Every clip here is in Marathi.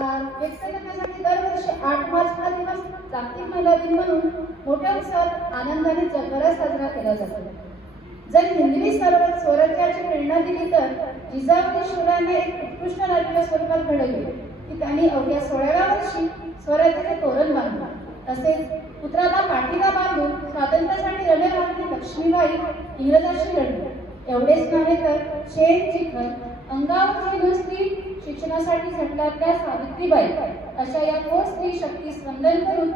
व्यक्त करण्यासाठी दरवर्षी 8 मार्च हा दिवस जागतिक महिला दिन म्हणून मोठ्या उत्साहात आनंदाने जगभरात साजरा केला जातो. जर हिंदवी स्वराज्याची प्रेरणा दिली तर जिजाऊ शिवरायांनी एक उत्कृष्ट नाट्य स्वरूपात घडवले की त्यांनी अवघ्या 16व्या वर्षी स्वराज्याचे तोरण बांधले. तसेच पुत्राला पाठीला बांधून स्वातंत्र्यासाठी रणरागिणी लक्ष्मीबाई इंग्रजांशी लढली. एवढेच नव्हे तर शेण चिखल अंगावर घेऊन स्त्री शिक्षणासाठी झटणाऱ्या सावित्रीबाई अशा या थोर स्त्री शक्ती वंदन करून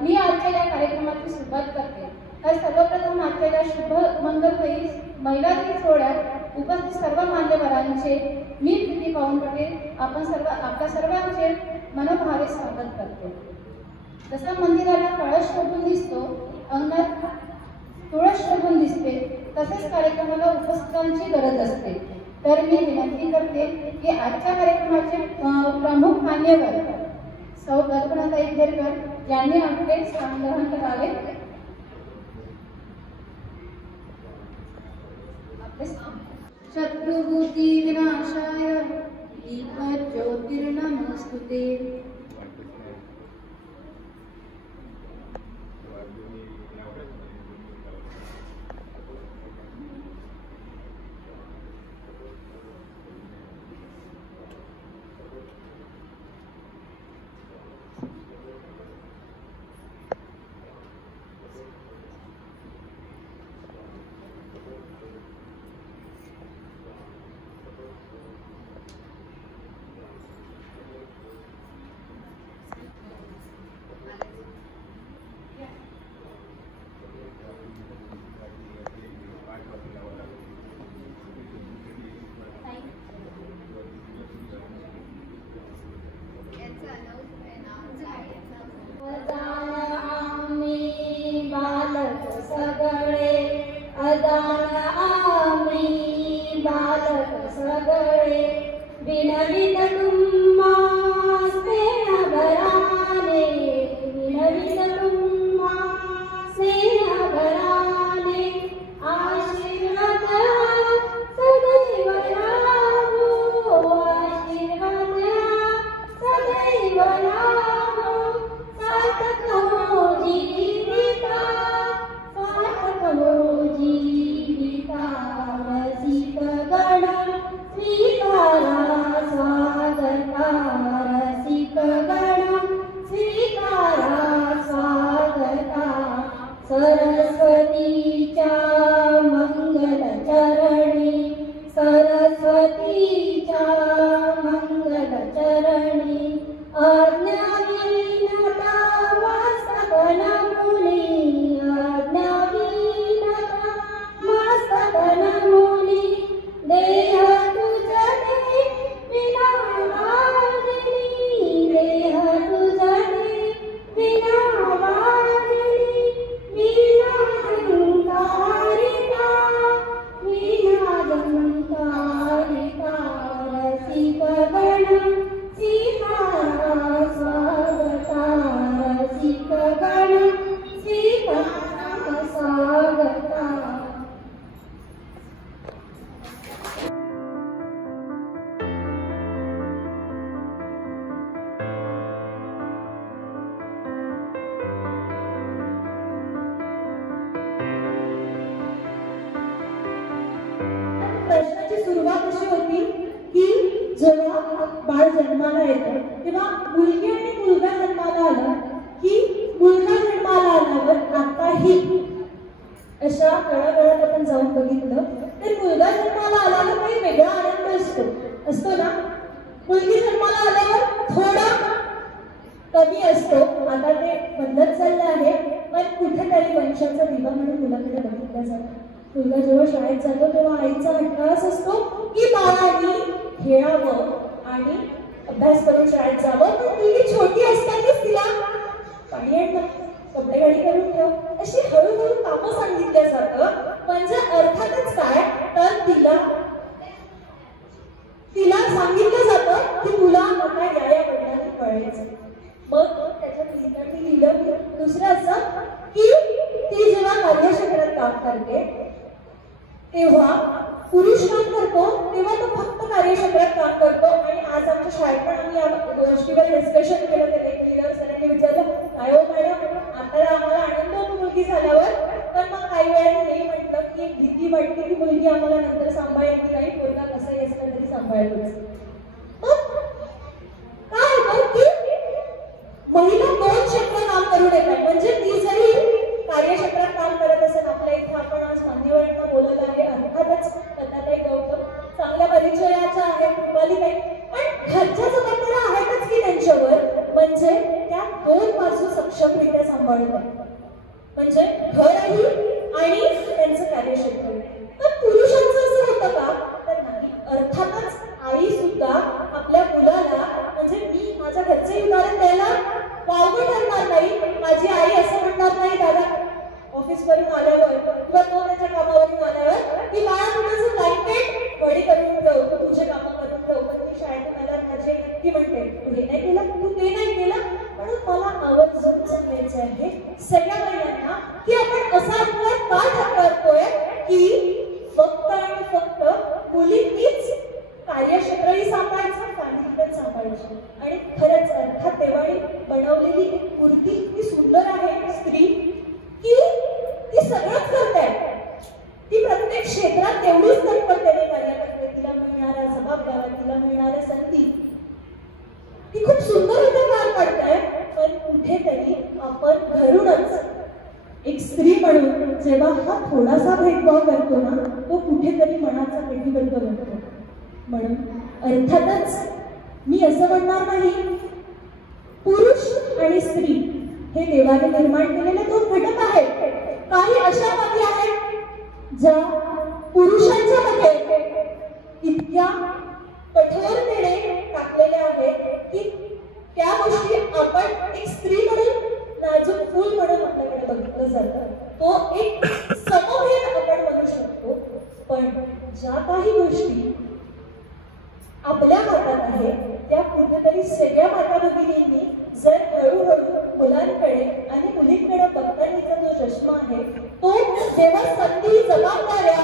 मी आजच्या या कार्यक्रमाची सुरुवात करते. तर सर्वप्रथम आजच्या या शुभ मंगलमयी महिला दिन सोहळ्यात उपस्थित सर्व मान्यवरांचे मी प्रीती पाहुणपटे आपल्या सर्वांचे मनोभावे स्वागत करते. जसं मंदिराला कळश शोभून दिसतो, अंगणात तुळस शोभून दिसते, तसेच कार्यक्रमाला उपस्थितांची गरज असते. तर मी विनंती करते की आजच्या कार्यक्रमाचे प्रमुख मान्यवर सौ कल्पनाताई खेरकर यांनी आपले स्थान ग्रहण करावे. शत्रुभूती विनाशाय दीपज्योतिर्नमोस्तुते. प्रश्नाची सुरुवात अशी होती की जेव्हा बाळ जन्माला येतं तेव्हा मुलगी आणि मुलगा जन्माला आला की मुलगा जन्माला आल्यावर आताही अशा काळाकाळात आपण जाऊन बघितलं तर मुलगा जन्माला आल्यावर काही वेगळा आनंद असतो ना. मुलगी जन्माला आल्यावर थोडा कमी असतो. आता ते बदलत चाललं आहे पण कुठेतरी वंशाचा दिवा म्हणून मुलाकडे बघितलं जातं. मुलगा जेव्हा शाळेत जातो तेव्हा आईचा हट्ट असतो की बाळांनी खेळावं आणि अभ्यास करून शाळेत जावं. पण मुलगी छोटी असतानाच तिला पाणी आणलं, कपडे घडी करून ठेव अशी हळूहळू कामं सांगितलं जातं. म्हणजे अर्थातच काय तर तिला सांगितलं जातं की तुला आता या पद्धतीने कळायचं. मग त्याच्यात लिहिलं दुसरं असं की ती जेव्हा कार्यक्षेत्रात काम करते तेव्हा पुरुष काम करतो तेव्हा तो फक्त कार्यक्षेत्रात काम करतो. आणि आज आमच्या शाळेत पण आम्ही या गोष्टीवर डिस्कशन केलं. ते लेक्चरर सरांनी विचारलं, काय हो मॅडम, आता आम्हाला आनंद होतो मुलगी झाल्यावर, पण मग काही वेळाने हे म्हटलं की एक भीती वाटते की मुलगी आम्हाला नंतर सांभाळेल की काही, पोरगा कसंही असलं तरी सांभाळतोच. काय होतं की महिला 2 क्षेत्र काम करू देतात. म्हणजे ती जरी कार्यक्षेत्रात काम करत असेल, आपल्या इथे आपण आज मान्यवरांना बोलवलं आहे, अर्थातच लताताई गौतम चांगल्या परिचयाच्या आहेत, रुपालीताई, पण घरच्या जबाबदाऱ्या आहेतच की त्यांच्यावर. म्हणजे त्या 2 बाजू सक्षमरित्या सांभाळत आहेत. म्हणजे घरही आणि त्यांचं कार्यक्षेत्र. तर पुरुषांचं असं होतं का? तर नाही. अर्थातच आई सुद्धा आपल्या मुलाला, म्हणजे मी माझ्या घरचे उदाहरण द्यायला वावगं ठरणार नाही. माझी आई असं म्हणणार नाही दादा ऑफिसवरून आल्यावर किंवा तो त्याच्या कामावरून आल्यावर की बाळा तुझं ब्लँकेट वडी करून ठेव, तू तुझे कामं करून ठेव. पण मी शाळेतून आल्यावर माझी नक्की म्हणते, तू हे नाही केलं, तू ते नाही केलं. म्हणून मला आवर्जून सांगायचं आहे सगळ्या महिलांना की आपण असा अंतर का ठरवतोय की फक्त आणि फक्त मुलींनीच कार्यक्षेत्रही सांभाळायचं, फॅमिली पण सांभाळायची. आणि खरंच अर्थात देवाने बनवलेली एक मूर्ती ती सुंदर आहे स्त्री, की ती सगळंच करते. ती प्रत्येक क्षेत्रात तेवढीच तत्परतेने कार्य करते. तिला मिळणाऱ्या जबाबदाऱ्या, तिला मिळणाऱ्या संधी ती खूप सुंदररित्या पार पाडते. पण कुठेतरी आपण घरूनच एक स्त्री म्हणून जेव्हा हा थोडासा भेदभाव करतो ना, तो कुठेतरी मनाचा कटिबद्ध बनतो. म्हणून अर्थातच मी असं म्हणणार नाही, पुरुष आणि स्त्री हे देवाने निर्माण केलेले 2 घटक आहेत. काही अशा बाबी आहेत ज्या पुरुषांच्या मध्ये इतक्या कठोरतेने टाकलेल्या आहेत की त्या गोष्टी आपण एक स्त्री म्हणून, नाजूक फूल म्हणून आपल्याकडे बघितलं जातं. तो एक समभेद आपण म्हणू शकतो. पण ज्या काही गोष्टी आपल्या हातात आहे त्या कुठेतरी सगळ्या माता भगिनींनी जर हळूहळू मुलांकडे आणि मुलींकडे बघतानाचा जो चष्मा आहे तो जेव्हा संधी, जबाबदाऱ्या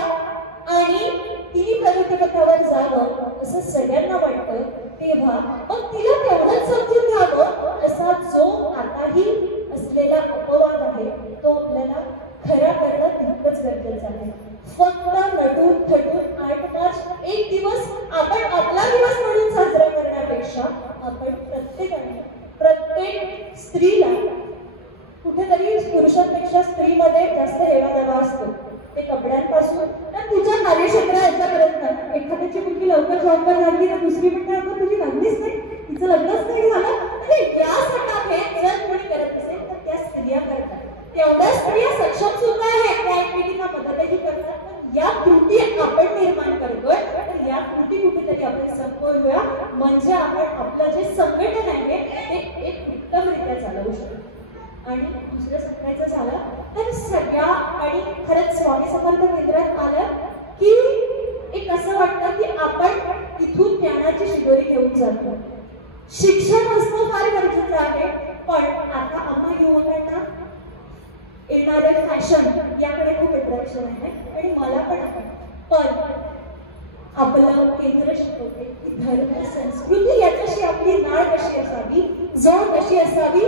आणि तिने प्रगतीपथावर जावं असं सगळ्यांना वाटतं, तेव्हा मग तिला तेवढंच समजून घ्यावं असा जो आताही असलेला अपवाद आहे तो आपल्याला खरा करणं तितकंच गरजेचं आहे. फक्त नटून थटून 8 मार्च एक दिवस आपण आपला दिवस म्हणून साजरा करण्यापेक्षा आपण प्रत्येक स्त्रीला कुठेतरी पुरुषांपेक्षा स्त्रीमध्ये जास्त हेवादावा असतो. ते कपड्यांपासून तर तुझ्या कार्यक्षेत्र याच्यापर्यंत. एखाद्याची मुलगी लवकर जॉबवर लागली तर दुसरी म्हणते आपण तुझी लागलीच नाही, तिचं लग्नच नाही झालं. म्हणजे या सटाफे जर कोणी करत असेल तर त्या स्त्रिया करतात. तेवढ्या स्त्रिया सक्षम सुद्धा आहेत, त्या एकमेकींना मदतही करतात. पण या त्रुटी आपण निर्माण करतोय, तर या त्रुटी कुठेतरी आपण संपवूया. म्हणजे आपण आपलं जे संघटन आहे ते एक उत्तमरित्या चालवू शकतो. आणि दुसरं सांगायचं झालं तर सगळ्या, आणि खरंच स्वामी समर्थ केंद्रात आलं की एक असं वाटतं की आपण इथून ज्ञानाची शिदोरी घेऊन जातो. शिक्षण असणं फार गरजेचं आहे. पण आता आम्हा युवकांना येणारे फॅशन याकडे खूप अट्रॅक्शन आहे आणि मला पण आहे. पण आपलं केंद्र शिकवते की धर्म, संस्कृती याच्याशी आपली नाळ कशी असावी, जोड कशी असावी.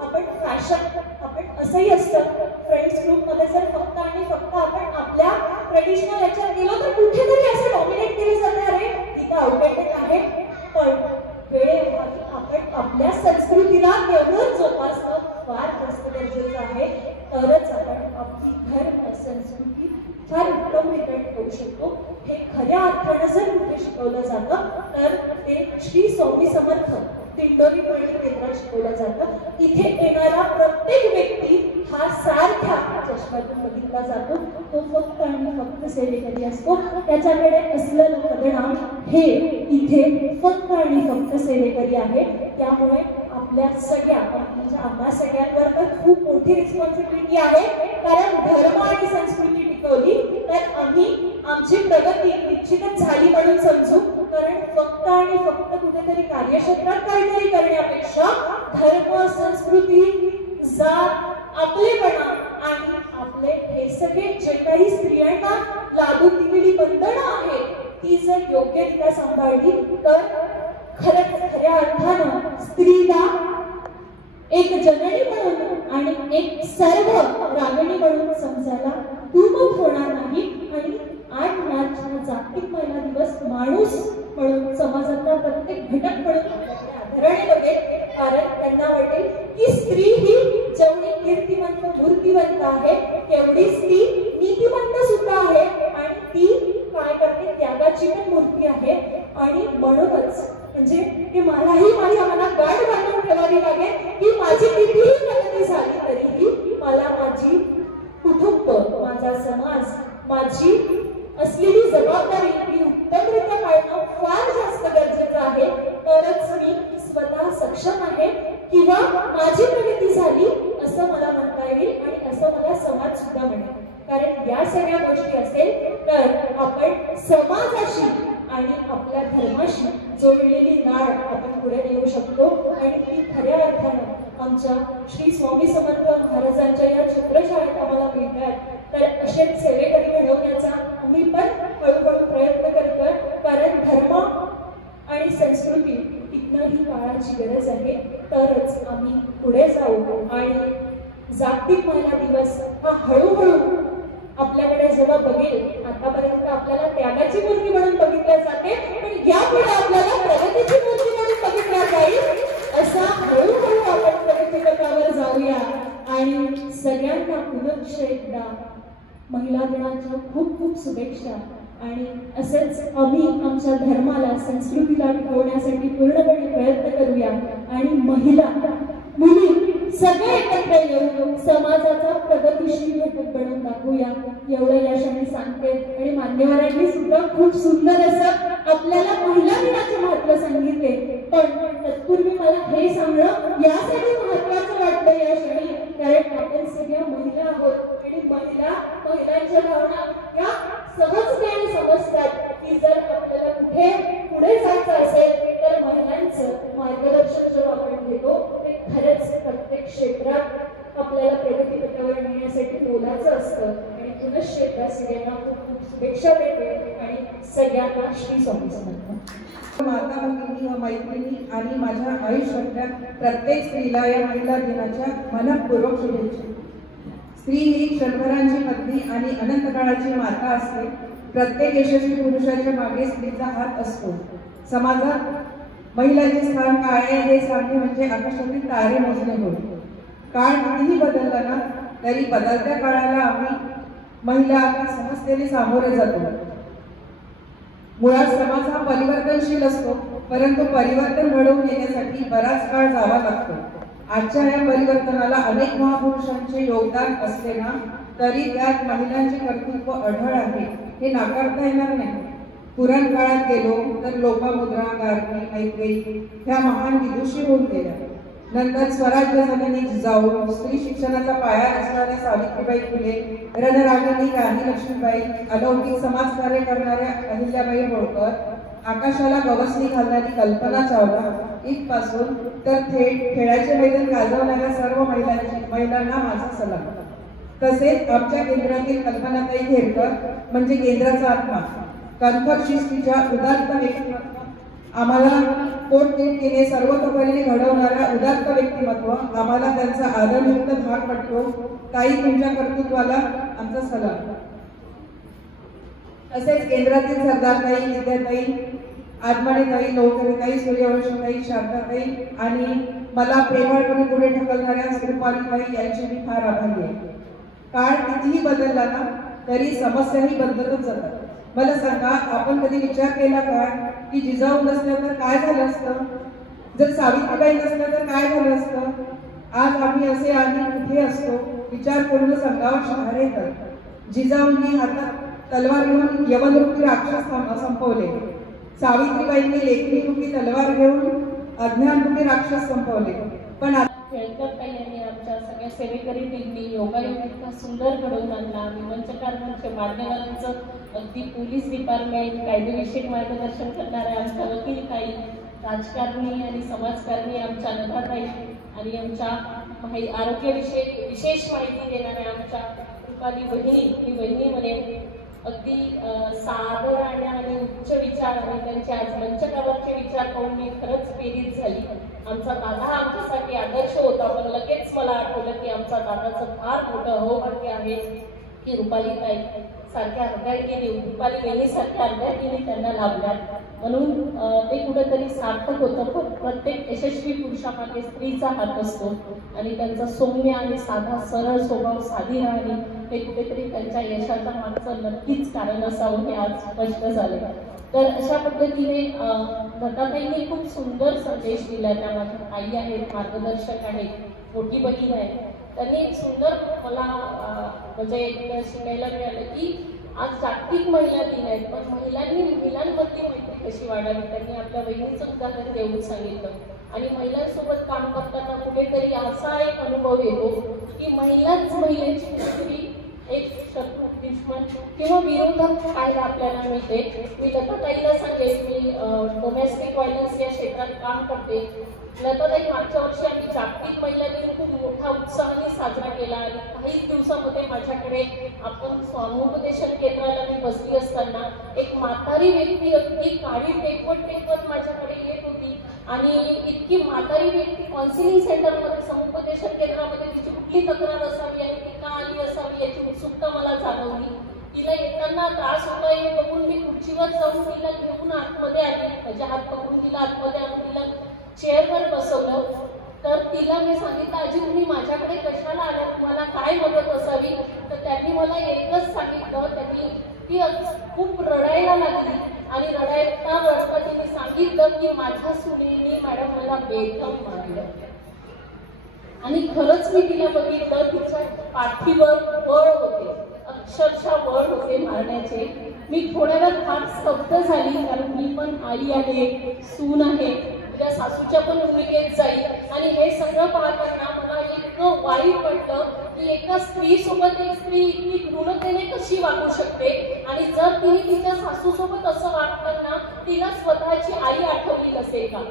आपण फॅशन, आपण असंही असतं फ्रेंड्स ग्रुपमध्ये जर फक्त आणि फक्त आपण आपल्या ट्रेडिशनल याच्यात गेलो तर कुठेतरी असं डॉमिनेट केलं जाणार आहे, तिथं आउटडेटेड आहे. पण वेळ आपण आपल्या संस्कृतीला केवढं जोपासणं फार जास्त गरजेचं आहे. तरच आपण आपली धर्म, संस्कृती फार उत्तमरित्या टिकवू शकतो. हे खऱ्या अर्थानं जर कुठे शिकवलं जातं तर ते श्री स्वामी समर्थ दिंडोरी केंद्रात शिकवलं जातं. इथे येणारा प्रत्येक व्यक्ती हा सारख्या चष्म्यातून बघितला जातो. तो फक्त आणि फक्त सेवेकरी असतो. त्याच्याकडे असलेलं पदनाम हे इथे फक्त आणि फक्त सेवेकरी आहे. त्यामुळे आपल्या सगळ्या, म्हणजे आम्हा सगळ्यांवर तर खूप मोठी रिस्पॉन्सिबिलिटी आहे. कारण धर्म आणि संस्कृती टिकवली तर आम्ही आमची प्रगती निश्चितच झाली म्हणून समजू. कारण फक्त आणि फक्त कुठेतरी कार्यक्षेत्रात काहीतरी करण्यापेक्षा धर्म, संस्कृती, जात, आपलेपणा आणि आपले हे सगळे जे काही स्त्रियांना लागू दिलेली बंधनं आहेत ती जर योग्यरित्या सांभाळली तर खरंच खऱ्या अर्थानं स्त्रीला एक जननी म्हणून आणि एक सर्व रागणी म्हणून समजायला दुमत होणार नाही आणि 8 मार्च हा जागतिक महिला दिवस माणूस म्हणून समाजातला प्रत्येक घटक म्हणून आदरणे बघेल. कारण त्यांना वाटेल की स्त्री ही जेवढी कीर्तिवंत मूर्तिवंत आहे तेवढीच ती नीतिवंत सुद्धा आहे आणि ती काय करते त्यागाची पण मूर्ती आहे. आणि म्हणूनच म्हणजे की मलाही माझ्या मनात गाठ बांधून ठेवावी लागेल की माझी कितीही प्रगती झाली तरीही मला माझी कुटुंब, माझा समाज, माझी असलेली जबाबदारी ही उत्तमरित्या पाळणं फार जास्त गरजेचं आहे. तरच मी स्वतः सक्षम आहे किंवा माझी प्रगती झाली असं मला म्हणता येईल आणि असं मला समाज सुद्धा म्हणेल. कारण या सगळ्या गोष्टी असेल तर आपण समाजाशी आणि आपल्या धर्माशी जोडलेली नाळ आपण पुढे नेऊ शकतो आणि ती खऱ्या अर्थानं आमच्या श्री स्वामी समर्थ महाराजांच्या या छत्रछायेत आम्हाला मिळतात. तर असेच सेवेकरी घडवण्याचा आम्ही पण हळूहळू प्रयत्न करतोय. कारण धर्म आणि संस्कृती टिकणं ही काळाची गरज आहे. तरच आम्ही पुढे जाऊ आणि जागतिक महिला दिवस हा हळूहळू आपल्याकडे जेव्हा बघेल, आतापर्यंत आपल्याला त्यागाची मूर्ती म्हणून बघितल्या जाते पण यापुढे आपल्याला प्रगतीची मूर्ती म्हणून बघितल्या जाईल. असा हळूहळू आपण प्रगतीपथावर जाऊया आणि सगळ्यांना पुनश्च एकदा महिला दिनाच्या खूप खूप शुभेच्छा. आणि असेच आम्ही आमच्या धर्माला, संस्कृतीला टिकवण्यासाठी पूर्णपणे प्रयत्न करूया आणि महिला, मुली सगळे एकत्र येऊन समाजाचा प्रगतिशील घटक बनवून दाखवूया. एवढं या क्षणी सांगते. आणि मान्यवरांनी सुद्धा खूप सुंदर असं आपल्याला महिला दिनाचे महत्व सांगितले. पण तत्पूर्वी मला हे सांगणं यासाठी महत्वाचं वाटतं या क्षणी, कारण आपण सगळ्या महिला आहोत आणि महिलांच्या भावना या सहजपणे समजतात की जर आपल्याला कुठे पुढे जायचं असेल तर महिलांचं मार्गदर्शन जेव्हा आपण घेतो ते खरंच प्रत्येक क्षेत्रात आपल्याला प्रगतीपथावर नेण्यासाठी मोलाचं असतं. आणि पुनश्च एकदा सगळ्यांना खूप खूप शुभेच्छा देते आणि सगळ्यांना श्री स्वामी समर्थ. माता भगिनी व मैत्रिणी आणि माझ्या आयुष्यातल्या प्रत्येक स्त्रीला या महिला दिनाच्या मनपूर्वक शुभेच्छा. स्त्री ही क्षणभरांची पत्नी आणि अनंत काळाची माता असते. प्रत्येक यशस्वी पुरुषाच्या मागे स्त्रीचा हात असतो. समाजात महिलांचे स्थान काय आहे हे सांगणे म्हणजे आकाशातील तारे मोजणे होय. काळ कितीही बदलला ना तरी बदलत्या काळाला आम्ही महिला आता सहजतेने सामोरे जातो. मुळात समाज हा परिवर्तनशील असतो परंतु परिवर्तन घडवून येण्यासाठी बराच काळ जावा लागतो. आजच्या या परिवर्तनाला अनेक महापुरुषांचे योगदान असले ना तरी त्यात महिलांचे कर्तृत्व आढळ आहे हे नाकारता येणार नाही. पुराण काळात गेलो तर लोपामुद्रा, गार्गी, मैत्रेयी ह्या महान विदुषी होऊन गेल्या. नंतर स्वराज्य जननी जिजाऊ, स्त्री शिक्षणाचा पाया असणाऱ्या सावित्रीबाई फुले, रणरागिणी राणी लक्ष्मीबाई, अलौकिक समाजकार्य करणाऱ्या अहिल्याबाई होळकर, आकाशाला गवसणी घालणारी कल्पना चावला इथपासून तर थेट खेळाचे मैदान गाजवणाऱ्या सर्व महिलांना माझा सलाम. तसेच आमच्या केंद्रातील कल्पनाताई घेरकर म्हणजे केंद्राचा आत्मा, कणखर शिस्तीच्या उदात्त व्यक्तिमत्व, आम्हाला पोटतिडकीने सर्वतोपरीने घडवणाऱ्या उदात्त व्यक्तिमत्व, आम्हाला त्यांचा आदरयुक्त भाग पटतो. ताई तुमच्या कर्तृत्वाला आमचा सलाम. तसेच केंद्रातील सरदारताई, विद्याताई, आत्मानेताई, लोकरीताई, सूर्यवंशताई, शारदाताई आणि मला प्रेमळपणे पुढे ढकलणाऱ्या श्रीपालीताई यांची मी फार आभारी आहे. काळ कितीही बदलला ना तरी समस्याही बदलतच जातात. मला सांगा, आपण कधी विचार केला का की जिजाऊ नसल्या तर काय झालं असतं, जर सावित्रीबाई नसल्या तर काय झालं असतं, आज आम्ही असे आणि कुठे असतो. विचार करून सांगावं शहारे येतात. जिजाऊंनी हातात तलवार घेऊन यमनरूपी राक्षस संपवले. सावित्रीबाईंनी लेखणीरूपी तलवार घेऊन अज्ञानरूपी राक्षस संपवले. पण खेळकर ताई यांनी आमच्या सगळ्या सेवेकरी टीमनी योगायोग इतका सुंदर घडवून आणला. विमंचकांचे मान्यवरांचं अगदी पोलीस डिपार्टमेंट, कायदेविषयक मार्गदर्शन करणाऱ्या आमच्या वकील ताई, राजकारणी आणि समाजकारणी आमच्या नभाताई आणि आमच्या आरोग्याविषयी विशेष माहिती देणाऱ्या आमच्या रुपाली वहिनी, ही वहिनी म्हणे अगदी सादर आणि उच्च विचार आणि त्यांचे आज मंचकावरचे विचार पाहून मी खरंच प्रेरित झाली. आमचा दादा हा आमच्यासाठी आदर्श होता, पण लगेच मला आठवलं की आमचा दादाचं फार मोठं अहोभाग्य आहे की रुपाली ताई सारख्या अर्ध्यागिनी, रुपाली वहिनी सारख्या अर्ध्यागिनी त्यांना लाभल्या. म्हणून ते कुठेतरी सार्थक होतं. पण प्रत्येक यशस्वी पुरुषामागे स्त्रीचा हात असतो आणि त्यांचा सौम्य आणि साधा सरळ स्वभाव, साधी राहणी हे कुठेतरी त्यांच्या यशाच्या मागचं नक्कीच कारण असावं हे आज स्पष्ट झालं. तर अशा पद्धतीने लताताईंनी खूप सुंदर संदेश दिला. त्या माझ्या आई आहेत, मार्गदर्शक आहेत, मोठी बहीण आहे. त्यांनी एक सुंदर मला म्हणजे शिकायला मिळालं की आज जागतिक महिला दिन आहे, पण महिलांमधली मैत्री कशी वाढावी. त्यांनी आपल्या बहिणीचं उदाहरण देऊन सांगितलं. आणि महिलांसोबत काम करताना कुठेतरी असा एक अनुभव येतो की महिलाच महिलेची कुठेतरी एक शत्रू, दुश्मन किंवा विरोधक पाहायला आपल्याला मिळते. मी लताताईला सांगेन, मी डोमेस्टिक व्हायलन्स या क्षेत्रात काम करते. लताताई मागच्या वर्षी आम्ही जागतिक महिला दिन खूप मोठ्या उत्साहाने साजरा केला आणि काहीच दिवसामध्ये माझ्याकडे आपण समुपदेशन केंद्राला मी बसली असताना एक म्हातारी व्यक्ती अगदी काळी टेकवत माझ्याकडे येत होती. आणि इतकी म्हातारी व्यक्ती काउन्सिलिंग सेंटरमध्ये, समुपदेशन केंद्रामध्ये तिची कुठली तक्रार असावी आणि ती का आली असावी याची उत्सुकता मला जाणवली. तिला येताना त्रास होतोय हे बघून मी खुर्चीवर जाऊन तिला घेऊन आतमध्ये आली. माझे हात पकडून तिला आतमध्ये आणून तिला चेअरवर बसवलं. तर तिला मी सांगितलं, आजी तुम्ही माझ्याकडे कशाला आल्या, तुम्हाला काय मदत असावी. तर त्यांनी मला एकच सांगितलं, ती खूप रडायला लागली आणि रडता तिने सांगितलं की माझ्या सुनेने मॅडम मला बेदम मारलं. आणि खरंच मी तिला बघितलं, तिच्या पाठीवर बळ होते, अक्षरशः बळ होते मारण्याचे. मी थोड्या वेळ फार स्तब्ध झाली, कारण मी पण आई आहे, सून आहे, तुझ्या सासूच्या पण भूमिकेत जाईल. आणि हे सगळं पाहताना मला इतकं वाईट वाटलं की एका स्त्रीसोबत एक स्त्री इतकी घृणतेने कशी वागू शकते. आणि जर तिने तिच्या सासूसोबत असं वागताना तिला स्वतःची आई आठवली नसेल का.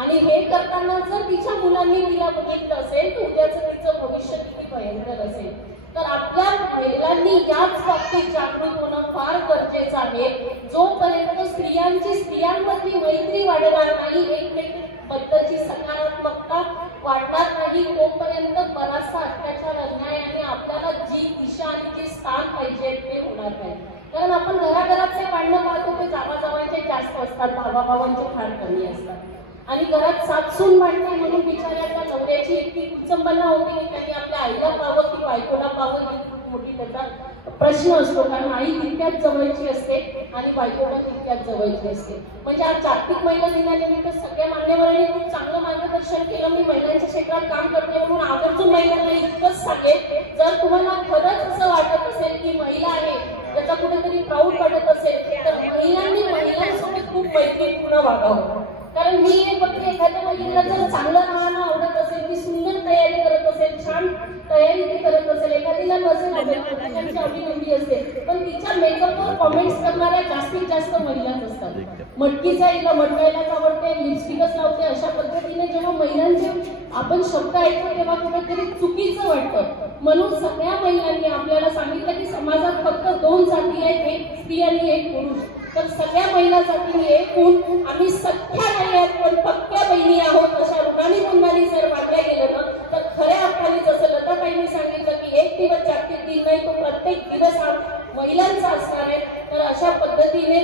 आणि हे करताना जर तिच्या मुलांनी तिला बघितलं असेल तर उद्याचं तिचं भविष्य किती भयंकर असेल. तर आपल्या महिलांनी याच बाबतीत जागृत होणं फार गरजेचं आहे. जोपर्यंत स्त्रियांमधली मैत्री वाढणार नाही, एकमेकांबद्दलची सकारात्मकता वाढणार नाही, तोपर्यंत बराचसा अत्याचार, अन्याय आणि आपल्याला जी दिशा आणि जे स्थान पाहिजे ते होणार नाही. कारण आपण घराघरातले भांडणं पाहतो ते जावाजावांचे जास्त असतात, भावाभावांचे फार कमी असतात. आणि घरात सासून भांडणे म्हणून बिचाऱ्याच्या नवऱ्याची इतकी कुचंबना होती की त्यांनी आपल्या आईला पाहावं की बायकोला पाहावं ही खूप मोठी त्याचा प्रश्न असतो. कारण आई तितक्याच जवळची असते आणि बायकोला तितक्याच जवळची असते. म्हणजे आज जागतिक महिला दिनानिमित्त सगळ्या मान्यवरांनी खूप चांगलं मार्गदर्शन केलं. मी महिलांच्या क्षेत्रात काम करते म्हणून आवर्जून महिलांना इतकंच सांगेन, जर तुम्हाला खरंच असं वाटत असेल की महिला आहे त्याचा कुठेतरी प्राऊड वाटत असेल तर महिलांनी महिलांसोबत खूप मैत्रीपूर्ण वागावं. कारण मी हे बघते, एखाद्या महिलेला जर चांगलं राहणं आवडत असेल, ती सुंदर तयारी करत असेल, छान तयारी ती करत असेल, एखादीला नसेल आवडत, आवडी असते, पण तिच्या मेकअपवर कॉमेंट्स करणाऱ्या जास्तीत जास्त महिलाच असतात. मटकीचा हिला मटकायलाच आवडते, लिपस्टिकच लावते, अशा पद्धतीने जेव्हा महिलांचे आपण शब्द ऐकतो तेव्हा कुठेतरी चुकीचं वाटतं. म्हणून सगळ्या महिलांनी आपल्याला सांगितलं की समाजात फक्त 2 जाती आहेत, एक स्त्री आणि एक पुरुष. तर सगळ्या महिला जातीने एक होऊन आम्ही सख्या नाही आहोत पण पक्क्या बहिणी आहोत अशा ऋणानी पुन्हानी जर वागल्या गेलं ना तर खऱ्या अर्थाने जसं लताताईंनी सांगितलं की एक दिवस जागतिक दिन नाही, तो प्रत्येक दिवस हा महिलांचा असणार आहे. तर अशा पद्धतीने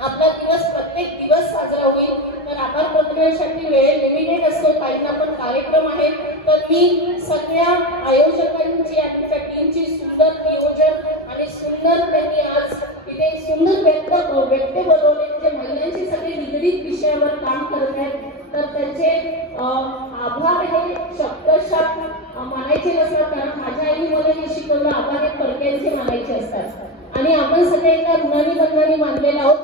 आपला दिवस प्रत्येक दिवस साजरा होईल. तर आभार प्रदर्शनासाठी वेळ लिमिटेड असतो, ताईंना पण कार्यक्रम आहे. तर मी सगळ्या आयोजकांची आणि त्या टीमची सुंदर नियोजन आणि सुंदर त्यांनी आज इथे सुंदर व्यक्ती बोलवले म्हणजे महिलांशी सगळे निगडीत विषयावर काम करत आहेत. तर त्यांचे आभार हे शब्दशः मानायचे नसतात, कारण माझ्या आईने मला हे शिकवलं, आभार हे परक्यांचे मानायचे असतात. आणि आपण सगळे एका ऋणानी बंधानी मानलेले आहोत.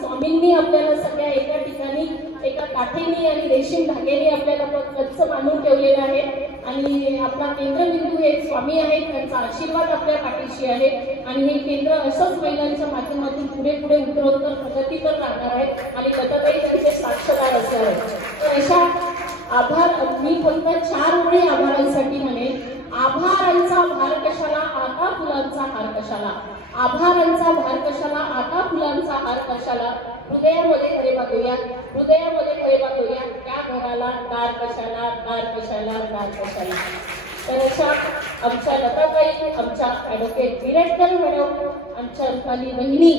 स्वामींनी आपल्याला सगळ्या एका ठिकाणी एका काठीने आणि रेशीम धाग्याने आपल्याला गच्च बांधून ठेवलेलं आहे. आणि आपला केंद्रबिंदू हे स्वामी आहेत, त्यांचा आशीर्वाद आपल्या पाठीशी आहे. आणि हे केंद्र असंच महिलांच्या माध्यमातून पुढे पुढे उत्तरोत्तर प्रगतीवर राहणार आहे आणि लताताई त्यांचे साक्षीदार असणार आहेत. तर अशा आभार मी फक्त 4 ओळी आभारांसाठी म्हणेन. आभारांचा भार कशाला, आता फुलांचा हार कशाला. आभारांचा भार कशाला, आता फुलांचा हार कशाला, हृदयामध्ये खरे बांधूया, हृदयामध्ये खरे बांधूया, त्या घराला दार कशाला, दार कशाला, दार कशाला. तर अशा आमच्या लताताई, आमच्या ॲडव्होकेट विरटकर मॅडम, आमच्या रुपाली बहिणी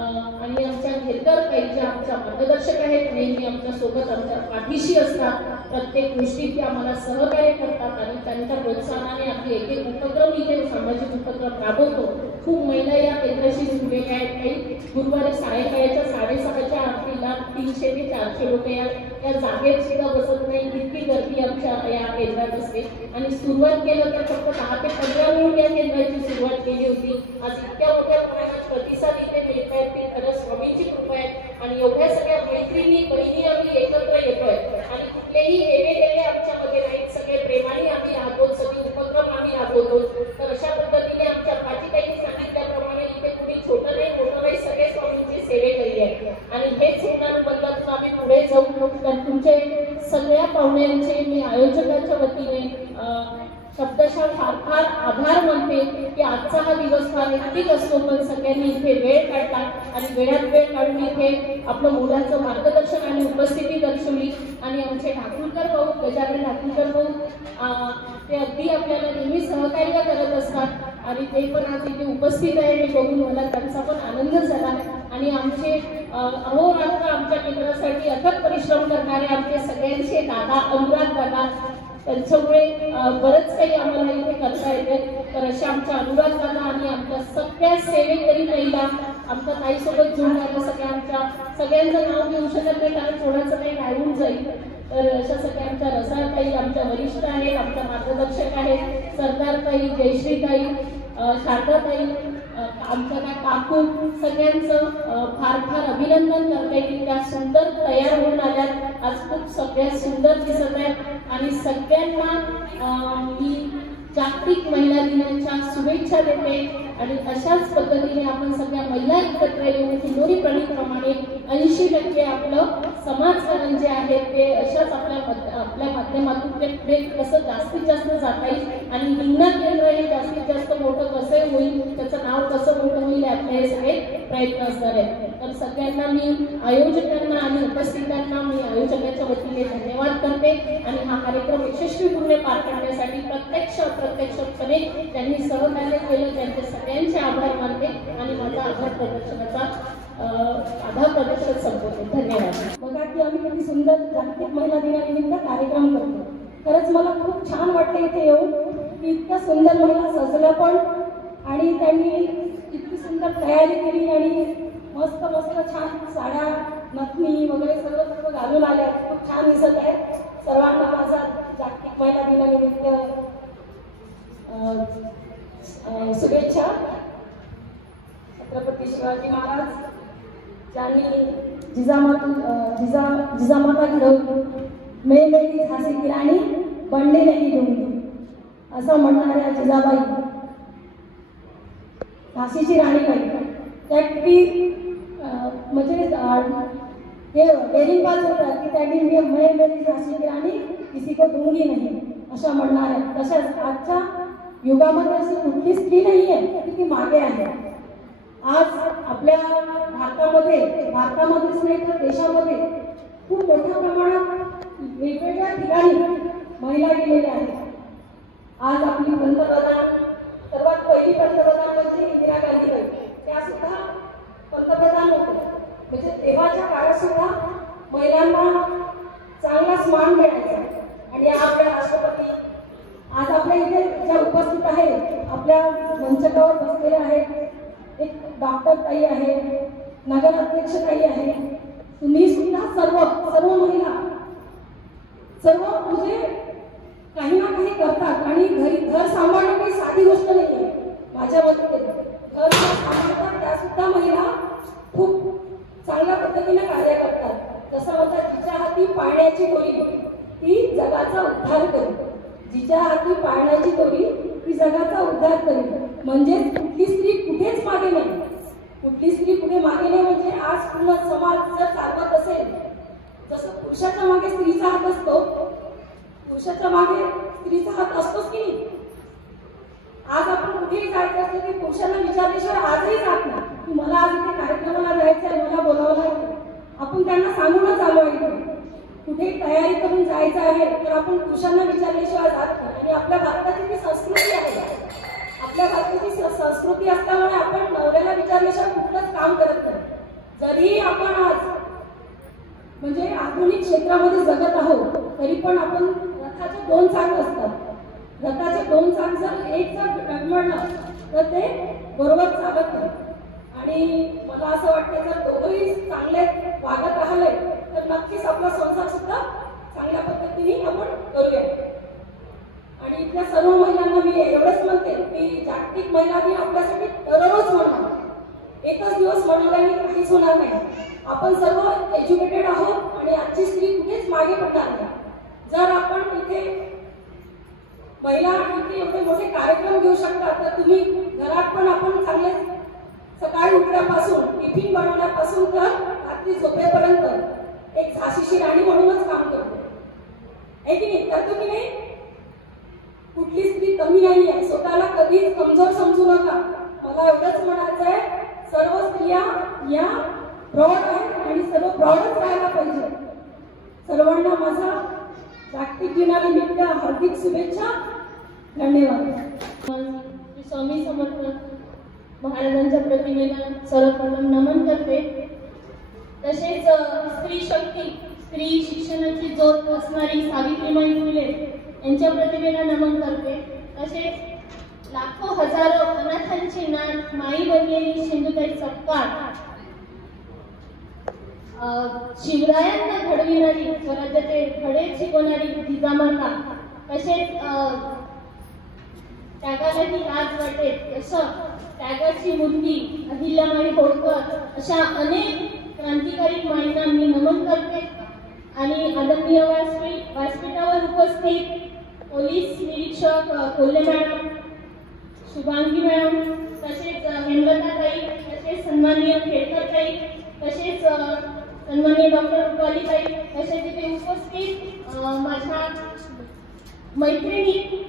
आणि आमच्या घेरकर ताई ज्या आमच्या मार्गदर्शक आहेत, नेहमी आमच्या सोबत आमच्या पाठीशी असतात, प्रत्येक गोष्टीत ते आम्हाला सहकार्य करतात आणि त्यांच्या प्रोत्साहनाने आम्ही एक एक उपक्रम इथे सामाजिक उपक्रम राबवतो. खूप महिला या केंद्राशी जुळलेल्या आहेत. काही गुरुवारी सायंकाळच्या 6:30च्या आरतीला 300 ते 400 लोक या जागेत सुद्धा बसत नाही, इतकी गर्दी आमच्या या केंद्रात असते. आणि सुरुवात केलं तर फक्त 10 ते 15 मिनिट या केंद्राची सुरुवात केली होती. आज इतक्या मोठ्या प्रमाणात प्रतिसाद इथे मिळत आहेत, ती खरंच स्वामींची कृपा आहे. आणि एवढ्या सगळ्या मैत्रिणी बहिणी आम्ही एकत्र येतोय आणि कुठलेही हेवे आमच्यामध्ये नाहीत, सगळे प्रेमाने आम्ही राहतो, सगळे उपक्रम आम्ही राबवतो. तर अशा पद्धतीने आमच्या पाठीताईंनी सांगितल्याप्रमाणे इथे कुणी छोटं नाही मोठं नाही, सगळे स्वामींची सेवेकरी आहे. आणि हेच होणार बंधातून आम्ही पुढे जाऊ. तर तुमचे सगळ्या पाहुण्यांचे मी आयोजकांच्या वतीने शब्दशः फार फार आभार मानते की आजचा हा दिवस फार हॅक्टिक असतो, पण सगळ्यांनी इथे वेळ काढला आणि वेळात वेळ काढून इथे आपलं मुलाचं मार्गदर्शन आणि उपस्थिती दर्शवली. आणि आमचे ठाकूरकर भाऊ, गजानन ठाकूरकर भाऊ, ते अगदी आपल्याला नेहमी सहकार्य करत असतात आणि ते पण आज इथे उपस्थित आहे हे बघून मला त्यांचा पण आनंद झाला. आणि आमचे अहोरात्र आमच्या केंद्रासाठी अथक परिश्रम करणारे आमचे सगळ्यांचे दादा, अनुराग दादा, त्यांच्यामुळे बरंच काही आम्हाला इथे करता येते. तर अशा आमच्या अनुराग दादा आणि आमच्या सगळ्या सेवेकरी महिला आमच्या ताईसोबत जोडून आल्या, सगळ्यांचं नाव घेऊ शकत नाही कारण कोणाचं नाही राहून जाईल. तर अशा सगळ्या आमच्या रसाळताई, आमच्या वरिष्ठ आहेत, आमच्या मार्गदर्शक आहेत, सरदारताई, जयश्रीताई, शारदाताई, आमच्या त्या काकू, सगळ्यांचं फार फार अभिनंदन करते की त्या सुंदर तयार होऊन आल्यात. आज खूप सगळ्या सुंदर दिसत आहेत आणि सगळ्यांना मी जागतिक महिला दिनाच्या शुभेच्छा देते. आणि अशाच पद्धतीने आपण सगळ्या महिला एकत्र येऊन हिंदोरी प्रणीतप्रमाणे 80% आपलं समाजकारण जे आहे ते अशाच आपल्या माध्यमातून ते पुढे कसं जास्तीत जास्त जाता येईल आणि हिंगणा केंद्र हे जास्तीत जास्त मोठं कसं होईल, त्याचं नाव कसं मोठं होईल आपले हे सगळे प्रयत्न असणार आहेत. तर सगळ्यांना मी आयोजकांना आणि उपस्थितांना मी आयोजकांच्या वतीने धन्यवाद करते. आणि हा कार्यक्रम यशस्वीपणे पार पाडण्यासाठी प्रत्यक्ष अप्रत्यक्षपणे त्यांनी सहकार्य केलं, त्यांचे सगळ्यांचे आभार मानते आणि माझा आभार प्रदर्शन संपवते. धन्यवाद. बघा की आम्ही किती सुंदर जागतिक महिला दिनानिमित्त कार्यक्रम करतो. खरंच मला खूप छान वाटतं इथे येऊन की इतक्या सुंदर महिला सजल्या पण आणि त्यांनी इतकी सुंदर तयारी केली आणि मस्त छान साड्या, नथनी वगैरे सगळं घालून आल्या. खूप छान दिसत आहे. सर्वांना माझा जागतिक महिला दिनानिमित्त शुभेच्छा. छत्रपती शिवाजी महाराज ज्यांनी जिजामाता घडवली, मैं मेरी झांसी की राणी बनने नहीं दूंगी असं म्हणणाऱ्या जिजाबाई, झांसीची राणी बाई, त्या किती म्हणजे हे डेअरिंगबाज होत्या की त्यांनी मैं मेरी झांसी की राणी किसी को दूंगी नहीं अशा म्हणणाऱ्या. तशाच आजच्या युगामध्ये अशी कुठली स्त्री नाही आहे की ती मागे आहे. आज आपल्या भारतामध्येच नाही तर देशामध्ये खूप मोठ्या प्रमाणात वेगवेगळ्या ठिकाणी महिला गेलेल्या आहेत. आज आपली पंतप्रधान, सर्वात पहिली पंतप्रधान म्हणजे इंदिरा गांधीबाई, त्या सुद्धा पंतप्रधान होत्या. म्हणजे तेव्हाच्या काळात सुद्धा महिलांना चांगलाच मान मिळायचा. आणि आपल्या राष्ट्रपती आज आपल्या इथे ज्या उपस्थित आहेत, आपल्या मंचकावर बसलेल्या आहेत, एक डॉक्टर ताई आहे, नगराध्यक्ष ताई आहे, तुम्ही सुद्धा सर्व महिला सर्व म्हणजे काही ना काही करतात. आणि घर सांभाळणं काही साधी गोष्ट नाही आहे. माझ्या मते घर सांभाळतात त्या सुद्धा महिला खूप चांगल्या पद्धतीने कार्य करतात. जसं म्हणतात, जिच्या हाती पाण्याची दोरी ती जगाचा उद्धार करेल, जिच्या हाती पाण्याची दोरी ती जगाचा उद्धार करेल. म्हणजे कुठली स्त्री कुठेच मागे नाही, कुठली स्त्री कुठे मागे नाही. म्हणजे आज पूर्ण समाज जर चालवत असेल, जसं पुरुषाच्या मागे स्त्रीचा हात असतो, पुरुषाच्या मागे स्त्रीचा हात असतोच की नाही. आज आपण कुठेही जायचं असलं की पुरुषांना विचारल्याशिवाय आजही जात नाही की मला आज इथे कार्यक्रमाला जायचं आहे, मला आपण त्यांना सांगूनच आलो आहे. कुठे तयारी करून जायचं आहे तर आपण पुरुषांना विचारल्याशिवाय जात नाही. आणि आपल्या भारताची ती संस्कृती आहे. आपल्या भारताची संस्कृती असल्यामुळे आपण नवऱ्याला विचारल्याशिवाय कुठलंच काम करत नाही. जरी आपण आज म्हणजे आधुनिक क्षेत्रामध्ये जगत आहोत तरी पण आपण रथाचे 2 चाक असतात. रथाचे 2 चाक जर एक जर डगमळलं तर ते बरोबर चालत नाही. आणि मला असं वाटतं जर दोघंही चांगले वागत राहिले तर नक्कीच आपला संसार सुद्धा चांगल्या पद्धतीने आपण करूया. आणि इथल्या सर्व महिलांना मी एवढंच म्हणते की जागतिक महिला दिन आपल्यासाठी दररोज म्हणणार. एकच दिवस मनवल्याने काहीच होणार नाही. आपण सर्व एज्युकेटेड आहोत आणि आजची स्त्री कुठेच मागे पडणार नाही. जर आपण इथे महिला इथे एवढे मोठे कार्यक्रम घेऊ शकता तर तुम्ही घरात पण आपण चांगले सकाळी उठल्यापासून टिफिन बनवण्यापासून तर रात्री झोपेपर्यंत एक झाशीची राणी म्हणूनच काम करतो आहे की नाही? करतो की नाही? कुठली स्त्री कमी नाही आहे. स्वतःला कधीच कमजोर समजू नका. मला एवढंच म्हणायचं आहे सर्व स्त्रिया या प्रौढ आहेत आणि सर्व प्रौढच राहायला पाहिजे. सर्वांना माझा जागतिक दिनानिमित्त हार्दिक शुभेच्छा. धन्यवाद. स्वामी समर्थ महाराजांच्या प्रतिमेला सर्वप्रथम नमन करते. तसेच स्त्री शक्ती स्त्री शिक्षणाची ज्योत असणारी सावित्रीबाई फुले यांच्या प्रतिमेला नमन करते. तसेच लाखो हजारो अनाथांची नाथ माई बनलेली सिंधुताई सपकाळ, शिवरायांना घडविणारी स्वराज्याचे धडे शिकवणारी जिजामाता, तसेच त्यागालाही लाज वाटेल असं त्यागाची मूर्ती अहिल्याबाई होळकर अशा अनेक क्रांतिकारी माईंना मी नमन करते. आणि आदरणीय व्यासपीठावर उपस्थित पोलीस निरीक्षक कोल्हे मॅडम, शुभांगी मॅडम, तसेच हेमलताताई, तसेच सन्माननीय खेडकरताई, तसेच सन्माननीय डॉक्टर रुपालीताई, तसेच तिथे उपस्थित माझ्या मैत्रिणी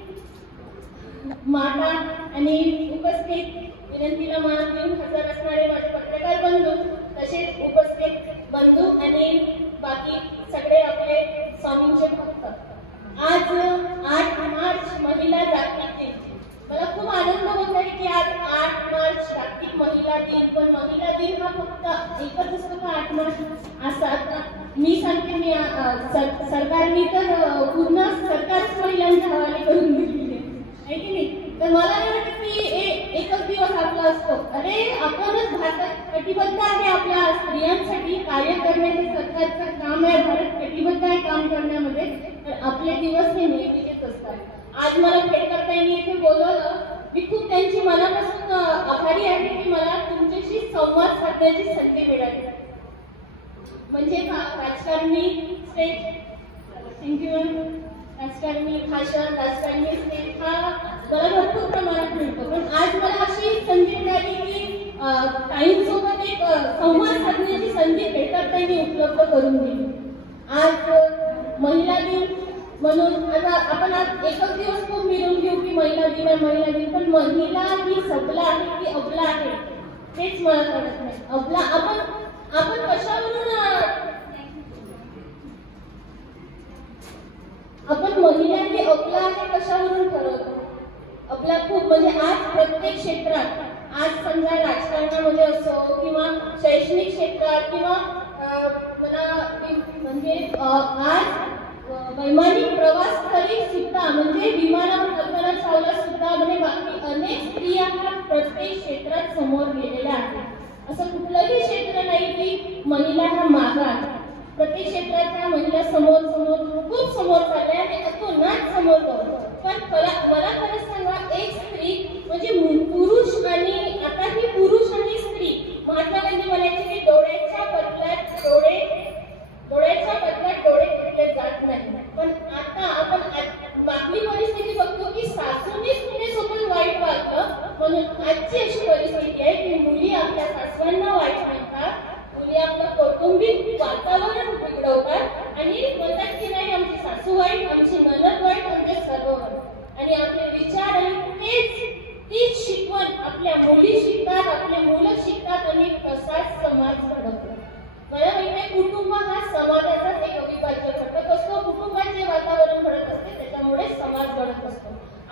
माता आणि उपस्थित विनंतीला मान देऊन हजर असणारे माझे पत्रकार बंधू, तसेच उपस्थित बंधू आणि बाकी सगळे आपले स्वामींचे भक्त. आज 8 मार्च महिला जागतिक दिन. मला खूप आनंद होत आहे की आज 8 मार्च जागतिक महिला दिन. पण महिला दिन हा फक्त एकच असतो का 8 मार्च असा? मी सांगते मी सरकारने तर पूर्ण सरकारच महिलांच्या हवाले करून दिलेली आहे की नाही? तर मला नाही वाटत की एकच दिवस आपला असतो. अरे आपणच भारतात कटिबद्ध आहे आपल्या स्त्रियांसाठी कार्य करण्याचे. सरकारचं काम आहे, भारत कटिबद्ध आहे काम करण्यामध्ये. तर आपले दिवस हे नेहमीचेच असतात. आज मला खेडकरताईंनी इथे बोलवलं. मी खूप त्यांची मनापासून आभारी आहे की मला तुमच्याशी संवाद साधण्याची संधी मिळाली. म्हणजे राजकारणी स्टेज राजकारणी भाषण, राजकारणी स्टेज हा मला भरपूर प्रमाणात मिळतो. पण आज मला अशी संधी मिळाली की ताईंसोबत एक संवाद साधण्याची संधी खेडकरताईंनी उपलब्ध करून दिली. आज महिला दिन म्हणून आता आपण आज एकच दिवस खूप मिळून घेऊ की महिला दिन आहे महिला दिन. पण महिला ही सबला आहे की अबला आहे तेच मला कळत नाही. अबला आपण कशावरून आपण महिला ही अबला आहे कशावरून ठरवतो? आपला खूप म्हणजे आज प्रत्येक क्षेत्रात आज समजा राजकारणामध्ये असो किंवा शैक्षणिक क्षेत्रात किंवा म्हणजे आज वैमानिक प्रवास तरी सुद्धा म्हणजे विमानावर कल्पना चावला सुद्धा म्हणजे बाकी अनेक स्त्रिया प्रत्येक क्षेत्रात समोर गेलेल्या आहेत. असं कुठलंही क्षेत्र नाही की महिला हा मागास. प्रत्येक क्षेत्रात महिला समोर खूप समोर चालल्या आणि अतोनात समोर जातो. पण मला खरंच सांगा एक स्त्री म्हणजे पुरुष आणि आता ही पुरुष आणि स्त्री महात्मा गांधी म्हणायचे की डोळ्याच्या बदल्यात डोळे घेतले जात नाही. पण आता आपण मागली परिस्थिती बघतो की सासूने सुनेसोबत वाईट वागलं म्हणून आजची अशी परिस्थिती आहे की मुली आपल्या सासवांना वाईट म्हणतात, मुली आपलं कौटुंबिक वातावरण बिघडवतात आणि म्हणतात की नाही आमची सासू वाईट, आमची नणद वाईट, आमचे सर्व वाईट. आणि आपले विचार आणि तीच शिकवण आपल्या मुली शिकतात, आपले मुलं शिकतात आणि तसाच समाज घडवतो. मला माहिती आहे कुटुंब हा समाजाचाच एक अविभाज्य घटक असतो. कुटुंबाचे वातावरण घडत असते, त्याच्यामुळे समाज घडत असतो.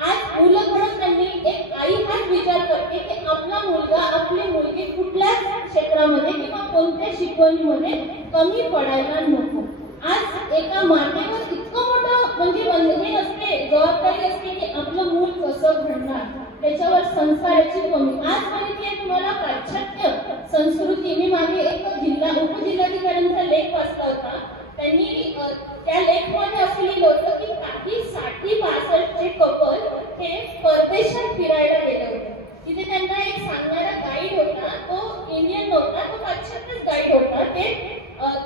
आज मुलं घडवताना एक आई हाच विचार करते की आपला मुलगा आपली मुलगी कुठल्या क्षेत्रामध्ये किंवा कोणत्या शिकवणीमध्ये कमी पडायला नको. आज एका मातेवर इतकं मोठं म्हणजे हे असते, जबाबदारी असते की आपलं मूल कसं घडणार, त्याच्यावर संस्काराची कमी. आज माहिती तुम्हाला पाश्चात्य संस्कृती. मी मागे एक उपजिल्हाधिकाऱ्यांचा लेख वाचला होता. त्यांनी त्या लेखमध्ये असं लिहिलं होतं की काही 60-62 कपल हे परदेशात फिरायला गेले होते. तिथे त्यांना एक सांगणारा गाईड होता, तो इंडियन नव्हता, तो पाश्चात्य गाईड होता. ते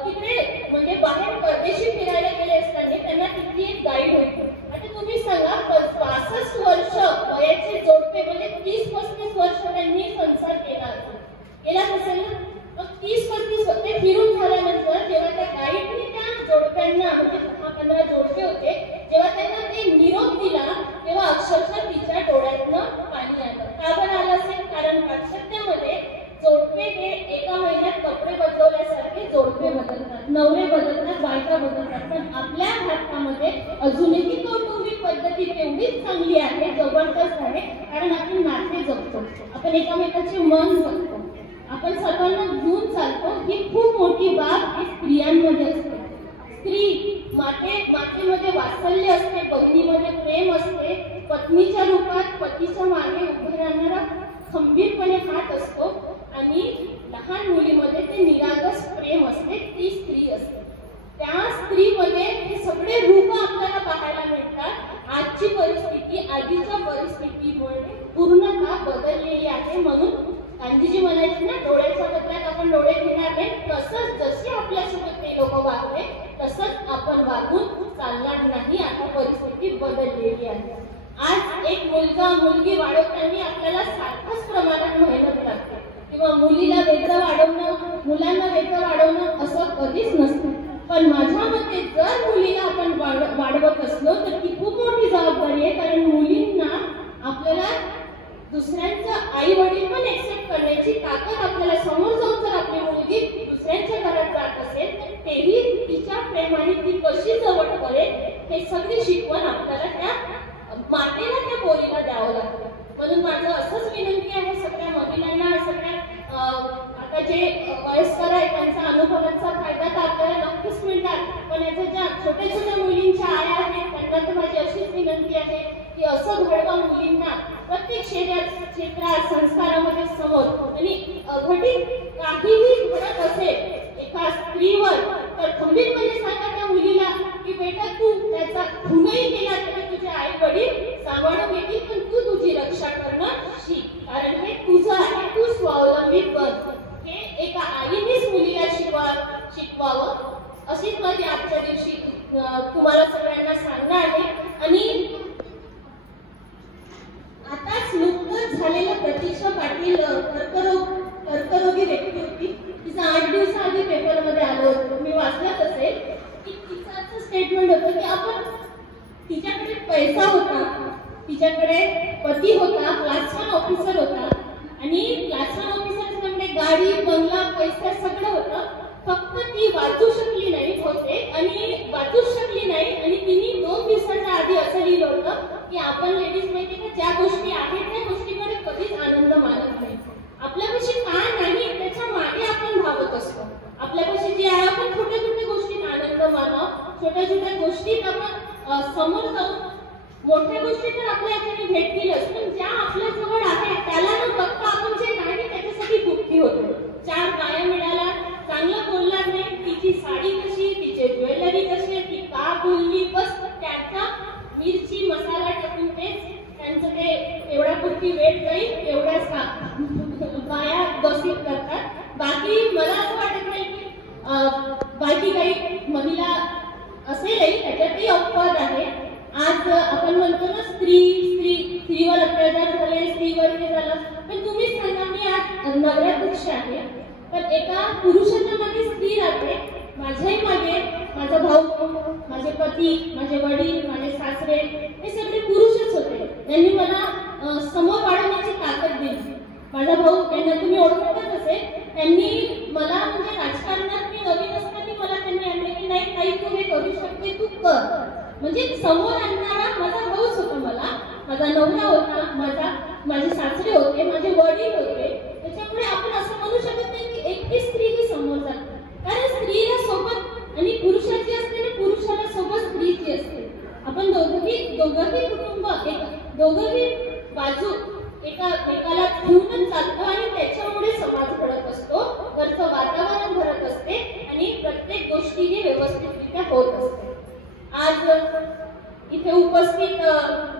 तिकडे म्हणजे बाहेर परदेशी फिरायला गेले असताना त्यांना तिथली एक गाईड होती. आता तुम्ही सांगा 65 वर्ष वयाचे जोडपे म्हणजे 30-35 वर्ष त्यांनी संसार केला असेल ना. मग 30-35 ते फिरून झाल्यानंतर जेव्हा त्या गाईडने त्या जोडप्यांना म्हणजे 10-15 जोडपे होते, जेव्हा त्यांना ते निरोप दिला तेव्हा अक्षरशः तिच्या डोळ्यातनं पाणी आलं. का बरं आलं असेल? कारण पाश्चात्यामध्ये जोडपे हे एका महिन्यात कपडे बदलवल्यासारखे जोडपे बदलतात, नवरे बदलतात, बायका बदलतात. पण आपल्या भारतामध्ये अजूनही कौटुंबिक पद्धती तेवढीच चांगली आहे, जबरदस्त आहे. कारण आपण नाते जपतो, आपण एकमेकाचे मन जपतो, आपण सर्वांना घेऊन चालतो. ही खूप मोठी बाब ही स्त्रियांमध्ये असते. स्त्री मातेमध्ये वात्सल्य असते, बहिणीमध्ये प्रेम असते, पत्नीच्या रूपात पतीच्या मागे उभे राहणारा खंबीरपणे हात असतो आणि लहान मुलीमध्ये ते निरागस प्रेम असते, ती स्त्री असते. त्या स्त्रीमध्ये हे सगळे रूप आपल्याला पाहायला मिळतात. आजची परिस्थिती आधीच्या परिस्थितीमुळे पूर्णतः बदललेली आहे. म्हणून गांधीजी म्हणायचे ना, डोळ्याच्या बदल्यात आपण डोळे घेणार नाही. तसंच जसे आपल्यासोबत ते लोक वागले तसंच आपण वागून चालणार नाही. आता परिस्थिती बदललेली आहे. आज एक मुलगी वाढवताना आपल्याला सारखंच प्रमाणात मेहनत लागते किंवा मुलीला वेगळं वाढवणं, मुलांना वेगळं वाढवणं असं कधीच नसतं. पण माझ्या मते जर मुलीला आपण वाढवत असलो तर ती खूप मोठी जबाबदारी आहे. कारण मुलींना आपल्याला दुसऱ्यांचं आई वडील पण एक्सेप्ट करण्याची ताकद आपल्याला समोर जाऊन जर आपली मुलगी दुसऱ्यांच्या घरात जात असेल तर तेही तिच्या प्रेमाने ती कशी जवळ करेल हे सगळी शिकवण आपल्याला त्या मातेला त्या पोरीला द्यावं लागतं. म्हणून माझं असंच विनंती आहे सगळ्या महिलांना, सगळ्या आता जे वयस्कर आहेत त्यांचा अनुभवांचा फायदा तर आपल्याला नक्कीच मिळणार. पण याच्या ज्या छोट्या मुलींच्या आया आहेत त्यांना तर माझी अशीच विनंती आहे की असं घडवा मुलींना प्रत्येक क्षेत्रात संस्कारामध्ये समोर. आणि घटित काहीही घडत असेल एका स्त्रीवर तर खंबीरपणे सांगा त्या मुलीला की बेटा तू त्याचा खूनही केला तरी तुझे आई वडील सांभाळून घेतील, पण तू तुझी रक्षा करणं शिक. कारण हे तुझं आहे, तू स्वावलंबी बन. हे एका आईनेच मुलीला शिकवावं अशीच माझी आजच्या दिवशी तुम्हाला सगळ्यांना सांगणं आहे. आणि आताच नुकतंच झालेलं प्रतीक्षा पाटील कर्करोगी व्यक्ती होती. तिचं 8 दिवसाआधी पेपरमध्ये आलं होतं, मी वाचलंच असेल की तिचं असं स्टेटमेंट होतं की आपण तिच्याकडे पैसा होता, तिच्याकडे पती होता, क्लास 1 ऑफिसर होता आणि क्लास 1 ऑफिसरकडे गाडी बंगला पैसा सगळं होतं. फक्त ती वाचू शकली नाही होते आणि वाचूच शकली नाही. आणि तिने 2 दिवसाच्या आधी असं लिहिलं होतं की आपण लेडीज माहिती का ज्या गोष्टी आहेत त्या गोष्टीकडे कधीच आनंद मानत नाही. आपल्यापाशी काय नाही त्याच्या मागे आपण धावत असतो. आपल्यापाशी जे आहे आपण छोट्या गोष्टीत आनंद मानावं, छोट्या गोष्टीत आपण समोर जाऊन मोठ्या गोष्टी तर आपल्या हाताने भेटतीलच, पण ज्या आपल्या जवळ आहे त्याला न बघता आपण जे नाही त्याच्यासाठी दुःखी होतो. 4 बाया मिळाला, चांगलं बोलणार नाही, तिची साडी कशी, तिचे ज्वेलरी कसे, ती का बोलली, बस त्याचा मिरची मसाला टाकून तेच त्यांचं ते एवढ्या पुरती वेट जाईल एवढ्याच बाया गॉसिप करतात. बाकी मला असं वाटत नाही की बाकी काही महिला असेलही त्याच्यातही अपवाद आहे. आज आपण म्हणतो ना स्त्रीवर अत्याचार झाले, स्त्रीवर हे झालं, पण तुम्हीच सांगा मी आज नगराध्यक्ष आहे पण एका पुरुषाच्या मागे स्त्री राहते. माझ्याही मागे माझा भाऊ, माझे पती, माझे वडील, माझे सासरे हे सगळे पुरुषच होते. त्यांनी मला समोर वाढवण्याची ताकद दिली. माझा भाऊ त्यांना तुम्ही ओळखतच असेल, त्यांनी मला म्हणजे राजकारणात मी नवीन असताना ताई तू हे करू शकते, तू कर. म्हणजे समोर आणणारा माझा भाऊच होता, माझा नवरा होता, माझे सासरे होते, माझे वडील होते. त्याच्यामुळे आपण असं म्हणू शकत नाही की एकटी स्त्री ही समोर जाते, कारण स्त्रीला सोबत आणि पुरुषाची असते आणि पुरुषाला सोबत स्त्रीची असते. आपण दोघंही कुटुंब दोघंही बाजू एकाला घेऊनच चालतो आणि त्याच्यामुळे समाज घडत असतो, घरचं वातावरण घडत असते आणि प्रत्येक गोष्टी ही व्यवस्थितरित्या होत असते. आज इथे उपस्थित,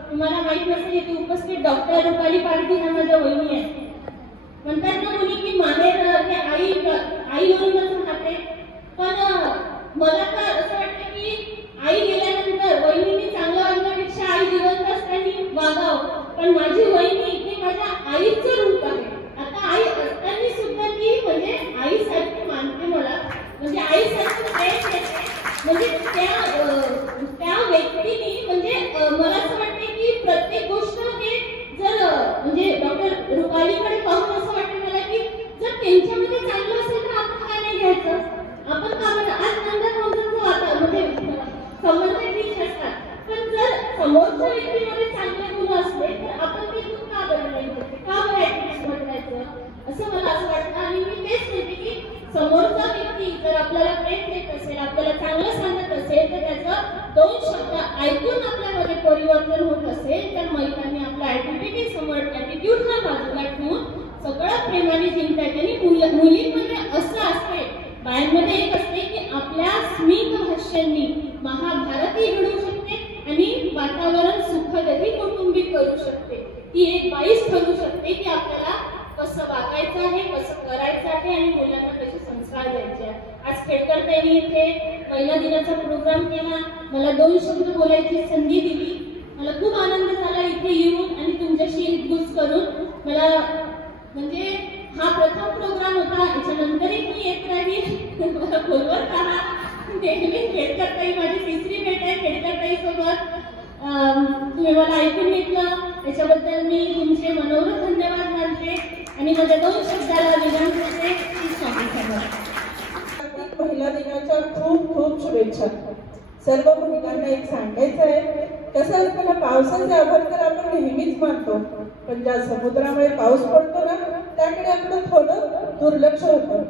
तुम्हाला माहित नसेल, इथे उपस्थित डॉक्टर रुपाली पारधी ह्या माझ्या वहिनी आहेत. म्हणतात ना मुली की माहेर ते आई म्हणूनच राहते, पण मला तर असं वाटतं की आई गेल्यानंतर वहिनीने चांगलं वागण्यापेक्षा आई जिवंत असताना वागावं. पण माझी वहिनी ही माझ्या आईचं रूप आहे. आता आई असताना सुद्धा ती म्हणजे आईसारखी मानते मला, म्हणजे आईसारखी प्रेम देते. म्हणजे त्या व्यक्तीने म्हणजे मला असं वाटते की प्रत्येक गोष्ट हे जर म्हणजे डॉक्टर रुपालीकडे पाहून असं वाटतं मला की जर त्यांच्यामध्ये चांगलं असेल तर आपण काय नाही घ्यायचं, आपण का बरं. आज नंतर म्हणजे संबंध ठीक असतात, पण जर समोरच्या व्यक्तीमध्ये चांगले गुण असले तर आपण ते गुण का बरं नाही घ्यायचे, का बरं ऍटिट्यूड बदलायचं, असं मला असं वाटतं. आणि मी तेच म्हणते की समोरचा व्यक्ती जर आपल्याला प्रेम देत असेल, आपल्याला चांगलं सांगत असेल, तर त्याचं 2 शब्द ऐकून आपल्यामध्ये परिवर्तन होत असेल तर महिलांनी आपला ऍटिट्यूड हा बाजूला ठेवून सगळं प्रेमाने जिंकता येते. आणि मुलींमध्ये असं असते, बायांमध्ये एक असते की आपल्या स्मित भाष्यांनी महाभारतही घडवू शकते आणि वातावरण सुखदही कौटुंबिक करू शकते. ती एक बाईच ठरू शकते की आपल्याला कसं वागायचं आहे, कसं करायचं आहे आणि मुलांना कसे संस्कार द्यायचे आहे. आज खेडकर ताईंनी इथे महिला दिनाचा प्रोग्राम केला, मला 2 शब्द बोलायची संधी दिली. मला खूप आनंद झाला इथे येऊन आणि तुमच्याशी हितगुज करून. मला म्हणजे हा प्रथम प्रोग्राम होता, याच्यानंतरही मी येत राहील. मला बोलवत राहा. नेहमी खेडकर ताई माझी 3री भेट आहे खेडकर ताई सोबत. तुम्ही मला ऐकून घेतलं याच्याबद्दल मी तुमचे मनोरथ धन्यवाद मानते आणि माझ्या 2 शब्दाला विराम करते. महिला दिनाच्या खूप खूप शुभेच्छा. सर्व महिलांना एक सांगायचं आहे, कसं असतं ना, पावसाचे आभार तर आपण नेहमीच मानतो, पण ज्या समुद्रामुळे पाऊस पडतो ना त्याकडे आपलं थोडं दुर्लक्ष होतं.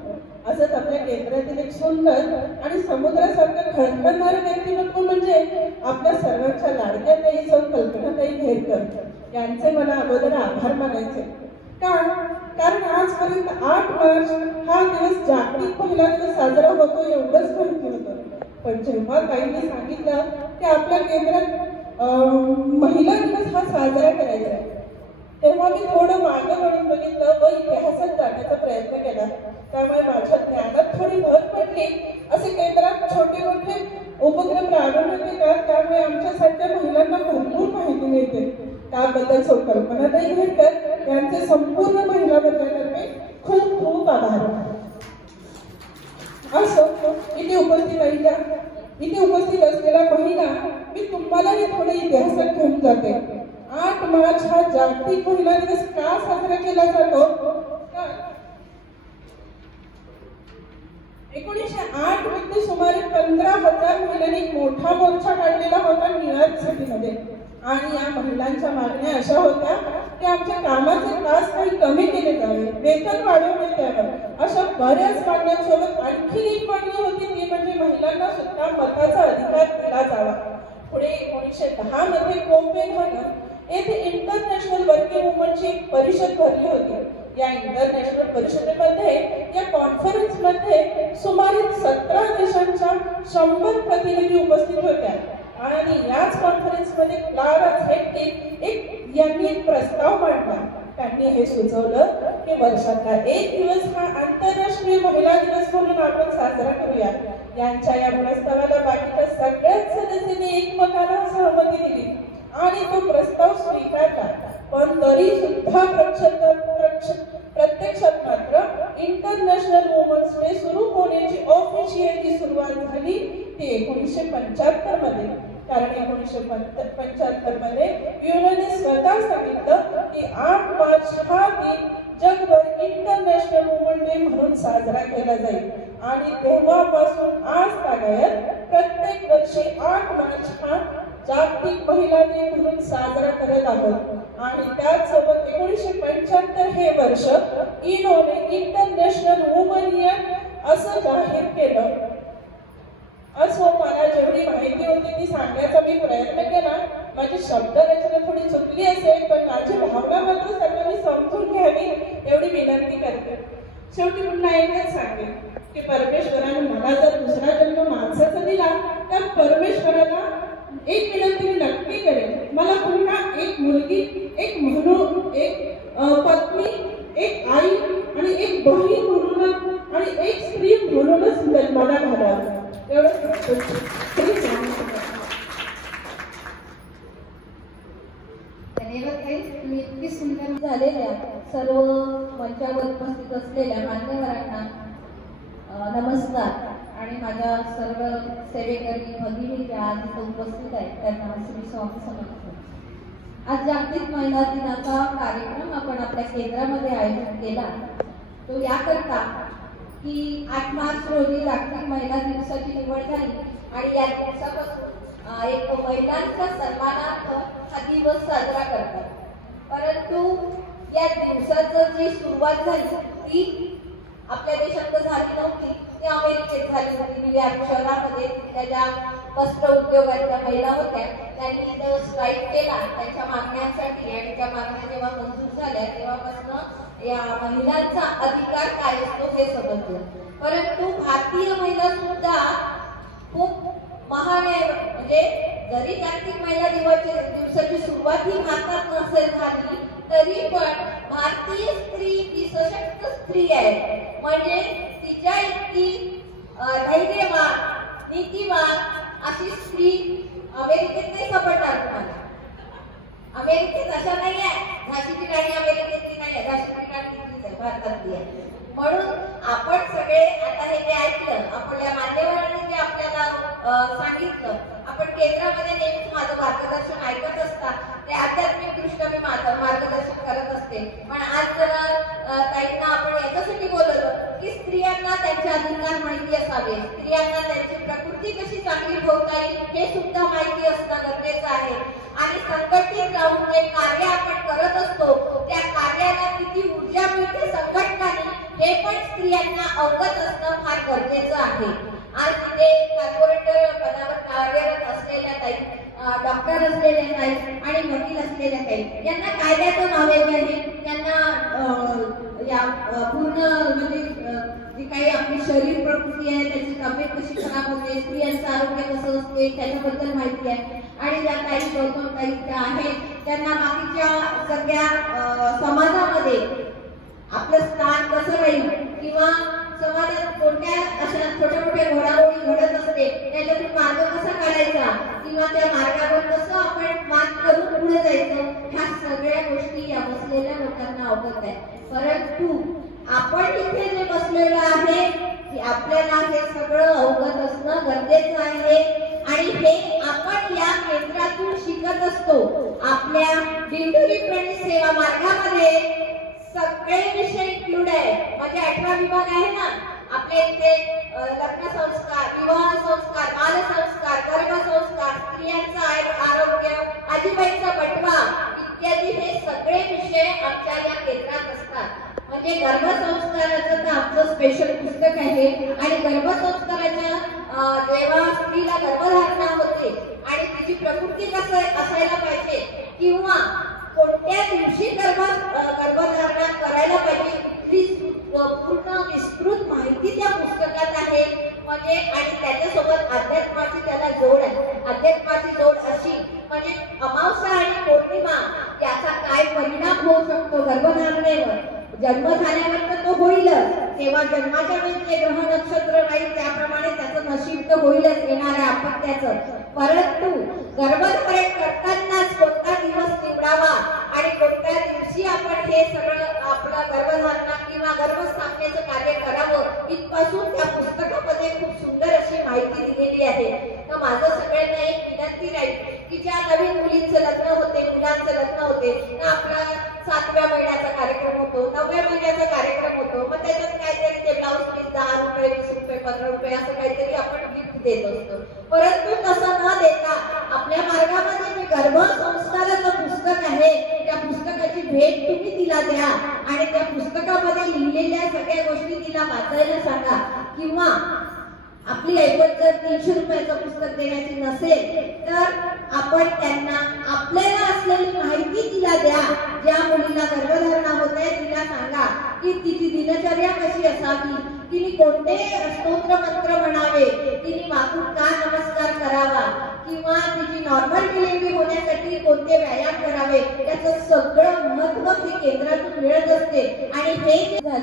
असंच आपल्या केंद्रातील एक सुंदर आणि समुद्रासारखं खळखळणारं व्यक्तिमत्व म्हणजे आपल्या सर्वांच्या लाडक्या ताई कल्पनाताई घेरकर यांचे मला अगोदर आभार मानायचे. कारण आजपर्यंत 8 मार्च हा दिवस जागतिक महिला दिवस साजरा होतो एवढंच माहिती होतं. पण जेव्हा ताईंनी सांगितलं की आपल्या केंद्रात महिला दिवस हा साजरा करायचा आहे, तेव्हा मी थोडं मागे वळून बघितलं व इतिहासात जाण्याचा प्रयत्न केला. त्यामुळे माझ्या ज्ञानात थोडी भर पडली. असे केंद्रात छोटे मोठे उपक्रम राबवण्यात येतात, त्यामुळे आमच्यासारख्या महिलांना भरपूर माहिती मिळते. त्याबद्दल कल्पनाताई घेरकर यांचे संपूर्ण महिला वर्गातर्फे खूप खूप आभार. असो, इथे उपस्थित असलेल्या महिला, मी तुम्हालाही थोडं इतिहासात घेऊन जाते. 8 मार्च हा जागतिक महिला दिवस का साजरा केला जातो? 1908 मध्ये सुमारे 15,000 महिलांनी मोठा मोर्चा काढलेला होता न्यूयॉर्क सिटीमध्ये. आणि या महिलांच्या मागण्या अशा होत्या की आमच्या कामाचे तास काही कमी केले जावे, वेतन वाढवण्यात यावं, अशा बऱ्याच मागण्यांसोबत आणखी एक मागणी होती, ती म्हणजे महिलांना सुद्धा मताचा अधिकार दिला जावा. पुढे 1910 मध्ये कोपेनहेगन येथे इंटरनॅशनल वर्किंग वुमनची एक परिषद भरली होती. या इंटरनॅशनल परिषदेमध्ये, या कॉन्फरन्समध्ये सुमारे 17 देशांच्या 100 प्रतिनिधी उपस्थित होत्या. आणि याच कॉन्फरन्समध्ये क्लारा झेटकिन यांनी एक प्रस्ताव मांडला. त्यांनी हे सुचवलं की वर्षातला एक दिवस हा आंतरराष्ट्रीय महिला दिवस म्हणून आपण साजरा करूया. यांच्या या प्रस्तावाला बाकीच्या सगळ्याच सदस्यांनी एकमताने सहमती दिली आणि तो प्रस्ताव स्वीकारला. पण तरी सुद्धा प्रत्यक्षात मात्र इंटरनॅशनल वुमन्स डे सुरू होण्याची ऑफिशियल जी सुरुवात झाली ती 1975 मध्ये. कारण 1975 मध्ये युएनने स्वतः सांगितलं की 8 मार्च हा दिन जगभर इंटरनॅशनल वुमन डे म्हणून साजरा केला जाईल आणि तेव्हापासून आज तागायत प्रत्येक वर्षी 8 मार्च हा जागतिक महिला दिन म्हणून साजरा करत आहोत आणि त्याचसोबत 1975 हे वर्ष इनोने इंटरनॅशनल वुमन इयर असं जाहीर केलं. असो मला जेवढी माहिती होती ती सांगण्याचा मी प्रयत्न केला. माझी शब्दरचना थोडी चुकली असेल पण माझी भावना मात्र सर्वांनी समजून घ्यावी एवढी विनंती करते. शेवटी पुन्हा एकच सांगेन की परमेश्वराने मला जर दुसरा जन्म माणसाचा दिला तर परमेश्वराला एक विनंती मी नक्की करेन, मला पुन्हा एक मुलगी, एक म्हणून एक पत्नी, एक आई आणि एक बहीण म्हणूनच आणि एक स्त्री म्हणूनच जन्माला घालावं. तुम्ही इतकी सुंदर झालेल्या सर्व मंचावर उपस्थित असलेल्या मान्यवरांना नमस्कार आणि माझ्या सर्व सेवेकरी भगिनी ज्या आज इथे उपस्थित आहेत त्यांना श्री स्वामी समर्थ. आज जागतिक महिला दिनाचा कार्यक्रम आपण आपल्या केंद्रामध्ये आयोजित केला तो याकरता की 8 मार्च रोजी जागतिक महिला दिवसाची निवड झाली आणि या दिवसापासून एक महिलांच्या सन्मानार्थ हा दिवस साजरा करतात. परंतु या दिवसाचं जी सुरुवात झाली ती आपल्या देशात झाली नव्हती, ती अमेरिकेत झाली होती. न्यूयॉर्क शहरामध्ये तिथल्या ज्या वस्त्र उद्योगाच्या महिला होत्या त्यांनी तिथं स्ट्राईक केला त्यांच्या मागण्यांसाठी आणि त्या मागण्या जेव्हा मंजूर झाल्या तेव्हापासून या महिलांचा अधिकार काय असतो हे समजलं. परंतु भारतीय महिला सुद्धा खूप महान आहे. म्हणजे जरी जागतिक महिला दिवसाची सुरुवात ही भारतात नसेल झाली तरी पण भारतीय स्त्री ही सशक्त स्त्री आहे. म्हणजे तिच्या इतकी धैर्यवान, नीतिवान अशी स्त्री अमेरिकेत नाही सापडणार तुम्हाला. अमेरिकेत अशा नाही आहे. झाशीची राणी अमेरिकेतली नाही आहे, झाशीची राणी भारतातली आहे. म्हणून आपण सगळे आता हे जे ऐकलं आपल्या मान्यवरांनी जे आपल्याला सांगितलं, आपण केंद्रामध्ये नेहमीच माझं मार्गदर्शन ऐकत असतात. ते आध्यात्मिक दृष्ट्या मी माझं मार्गदर्शन करत असते. पण आज जरा ताईंना आपण याच्यासाठी बोलवलं की स्त्रियांना त्यांचे अधिकार माहिती असावे, स्त्रियांना त्यांची प्रकृती कशी चांगली ठेवता येईल हे सुद्धा माहिती असणं गरजेचं आहे. आणि संघटित राहून जे कार्य आपण करत असतो त्या कार्याला किती ऊर्जा मिळते संघटनाने हे पण स्त्रियांना अवगत असणं फार गरजेचं आहे. आज तिथे कॉर्पोरेटर पदावर कार्यरत असलेल्या ताई, डॉक्टर असलेल्या ताई आणि वकील असलेल्या ताई यांना कायद्याचं नॉलेज आहे. त्यांना या पूर्ण म्हणजे जी काही आपली शरीर प्रकृती आहे त्याची तब्येत कशी खराब होते, स्त्रियांचं आरोग्य कसं असते त्याच्याबद्दल माहिती आहे. आणि ज्या काही गौतम ताई त्या आहेत त्यांना बाकीच्या सगळ्या समाजामध्ये आपलं स्थान कसं राहील किंवा समाजात कोणत्या अशा छोट्या मोठ्या घडामोडी घडत असते त्याच्यातून मार्ग कसा काढायचा किंवा त्या मार्गावर कसं आपण मात करून पुढे जायचं ह्या सगळ्या गोष्टी या बसलेल्या लोकांना अवगत आहे. परंतु आपण इथे जे बसलेलो आहे की आपल्याला हे सगळं अवगत असणं गरजेचं आहे. आणि हे आपण या केंद्रातून शिकत असतो. आपल्या दिंडोरी प्रणित सेवा मार्गामध्ये सगळे विषय इन्क्लूड आहे. म्हणजे 18 विभाग आहे ना आपल्या इथे, लग्न संस्कार, विवाह संस्कार, बाल संस्कार, गर्भ संस्कार, स्त्रियांचं आरोग्य, आजीबाईचा बटवा इत्यादी हे सगळे विषय आमच्या या केंद्रात असतात. म्हणजे गर्भसंस्काराचं तर आमचं स्पेशल पुस्तक आहे. आणि गर्भसंस्काराच्या जेव्हा स्त्रीला गर्भधारणा होते आणि तिची प्रकृती कसं असायला पाहिजे किंवा कोणत्या दिवशी गर्भधारणा करायला पाहिजे पूर्ण विस्तृत माहिती त्या पुस्तकात आहे. म्हणजे आणि त्याच्यासोबत अध्यात्माची त्याला जोड आहे. अध्यात्माची जोड अशी म्हणजे अमावस्या आणि पौर्णिमा याचा काय परिणाम होऊ शकतो गर्भधारणेवर. जन्म झाल्यावर तर तो होईलच, तेव्हा जन्माच्या वेळी ग्रह नक्षत्र राहील त्याप्रमाणे त्याचं नशीब तर होईलच येणाऱ्या अपत्याचं. परंतु गर्भधारण करतानाच कोणता दिवस निवडावा आणि कोणत्या दिवशी आपण हे सगळं आपलं गर्भधारणा किंवा गर्भस्थापनेचं कार्य करावं इथपासून त्या पुस्तकामध्ये पेपरमध्ये खूप सुंदर अशी माहिती दिलेली आहे. तर माझं सगळ्यांना एक विनंती राहील की ज्या नवीन मुलींचं लग्न होते, मुलांचं लग्न होते, तर आपला 7व्या महिन्याचा कार्यक्रम होतो, 9व्या महिन्याचा कार्यक्रम होतो, मग त्याच्यात काहीतरी ते ब्लाऊज पीस 10 रुपये, 20 रुपये, 15 रुपये असं काहीतरी आपण गिफ्ट देत असतो. परंतु तसं न देता आपल्या मार्गामध्ये जे गर्भसंस्काराचं पुस्तक आहे त्या पुस्तकाची भेट तुम्ही तिला द्या आणि त्या पुस्तकामध्ये लिहिलेल्या सगळ्या गोष्टी तिला वाचायला सांगा. किंवा आपली ऐपत जर 300 रुपयाचं पुस्तक देण्याची नसेल तर आपण त्यांना आपल्याला असलेली माहिती तिला द्या. ज्या मुलीला गर्भधारणा होत आहे तिला सांगा की तिची दिनचर्या कशी असावी, तिने कोणते स्तोत्र मंत्र म्हणावे, तिने मागून का नमस्कार करावा, किंवा तिची नॉर्मल डिलिव्हरी होण्यासाठी कोणते व्यायाम करावे, त्याचं सगळं महत्त्व हे केंद्रातून मिळत असते. आणि हे झाले